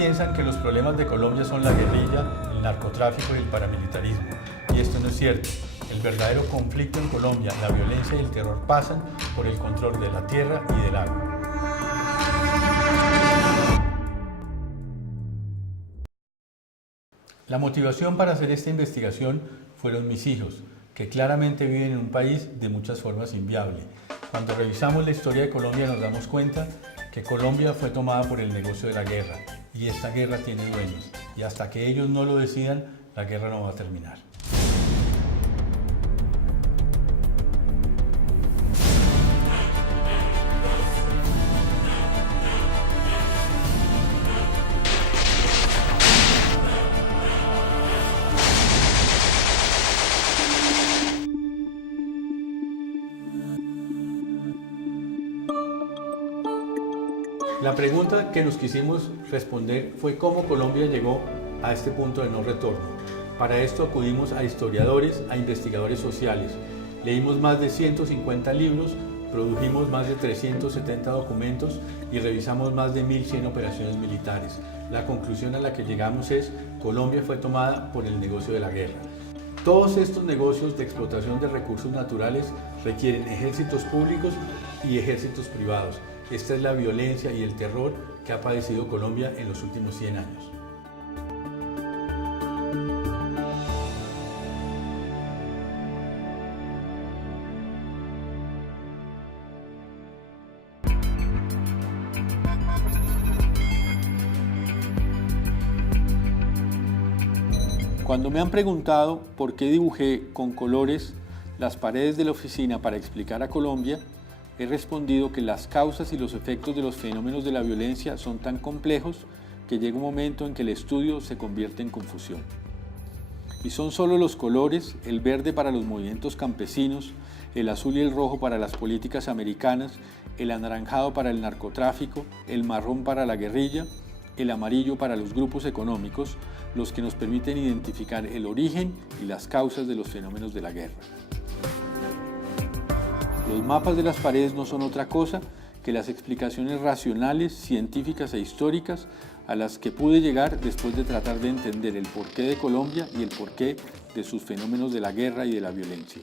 piensan que los problemas de Colombia son la guerrilla, el narcotráfico y el paramilitarismo. Y esto no es cierto. El verdadero conflicto en Colombia, la violencia y el terror pasan por el control de la tierra y del agua. La motivación para hacer esta investigación fueron mis hijos, que claramente viven en un país de muchas formas inviable. Cuando revisamos la historia de Colombia nos damos cuenta que Colombia fue tomada por el negocio de la guerra, y esta guerra tiene dueños, y hasta que ellos no lo decidan, la guerra no va a terminar. La pregunta que nos quisimos responder fue cómo Colombia llegó a este punto de no retorno. Para esto acudimos a historiadores, a investigadores sociales. Leímos más de 150 libros, produjimos más de 370 documentos y revisamos más de 1100 operaciones militares. La conclusión a la que llegamos es: Colombia fue tomada por el negocio de la guerra. Todos estos negocios de explotación de recursos naturales requieren ejércitos públicos y ejércitos privados. Esta es la violencia y el terror que ha padecido Colombia en los últimos 100 años. Cuando me han preguntado por qué dibujé con colores las paredes de la oficina para explicar a Colombia, he respondido que las causas y los efectos de los fenómenos de la violencia son tan complejos que llega un momento en que el estudio se convierte en confusión. Y son solo los colores, el verde para los movimientos campesinos, el azul y el rojo para las políticas americanas, el anaranjado para el narcotráfico, el marrón para la guerrilla, el amarillo para los grupos económicos, los que nos permiten identificar el origen y las causas de los fenómenos de la guerra. Los mapas de las paredes no son otra cosa que las explicaciones racionales, científicas e históricas a las que pude llegar después de tratar de entender el porqué de Colombia y el porqué de sus fenómenos de la guerra y de la violencia.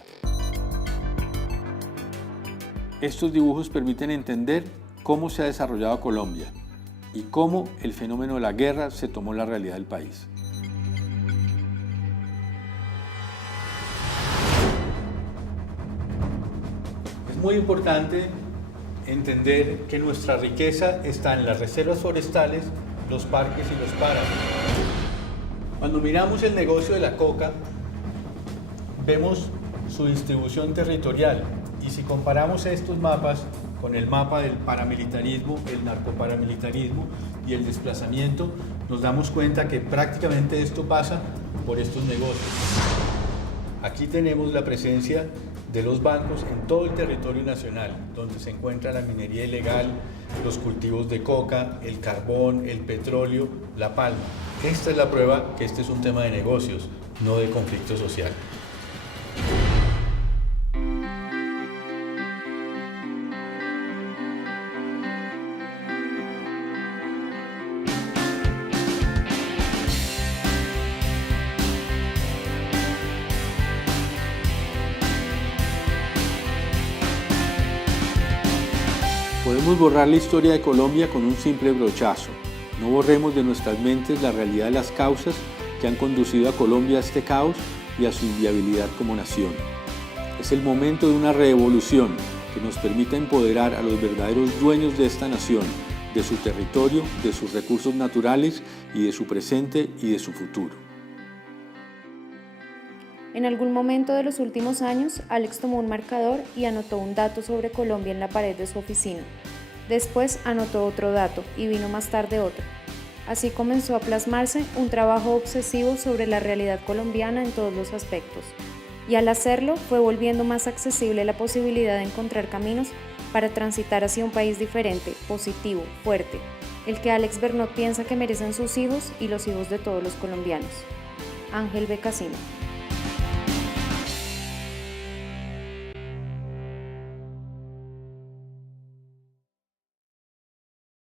Estos dibujos permiten entender cómo se ha desarrollado Colombia y cómo el fenómeno de la guerra se tomó la realidad del país. Es muy importante entender que nuestra riqueza está en las reservas forestales, los parques y los páramos. Cuando miramos el negocio de la coca, vemos su distribución territorial, y si comparamos estos mapas con el mapa del paramilitarismo, el narcoparamilitarismo y el desplazamiento, nos damos cuenta que prácticamente esto pasa por estos negocios. Aquí tenemos la presencia de los bancos en todo el territorio nacional, donde se encuentra la minería ilegal, los cultivos de coca, el carbón, el petróleo, la palma. Esta es la prueba que este es un tema de negocios, no de conflicto social. Podemos borrar la historia de Colombia con un simple brochazo. No borremos de nuestras mentes la realidad de las causas que han conducido a Colombia a este caos y a su inviabilidad como nación. Es el momento de una revolución que nos permita empoderar a los verdaderos dueños de esta nación, de su territorio, de sus recursos naturales y de su presente y de su futuro. En algún momento de los últimos años, Alex tomó un marcador y anotó un dato sobre Colombia en la pared de su oficina. Después anotó otro dato y vino más tarde otro. Así comenzó a plasmarse un trabajo obsesivo sobre la realidad colombiana en todos los aspectos. Y al hacerlo, fue volviendo más accesible la posibilidad de encontrar caminos para transitar hacia un país diferente, positivo, fuerte, el que Alex Bernot piensa que merecen sus hijos y los hijos de todos los colombianos. Ángel Becasino.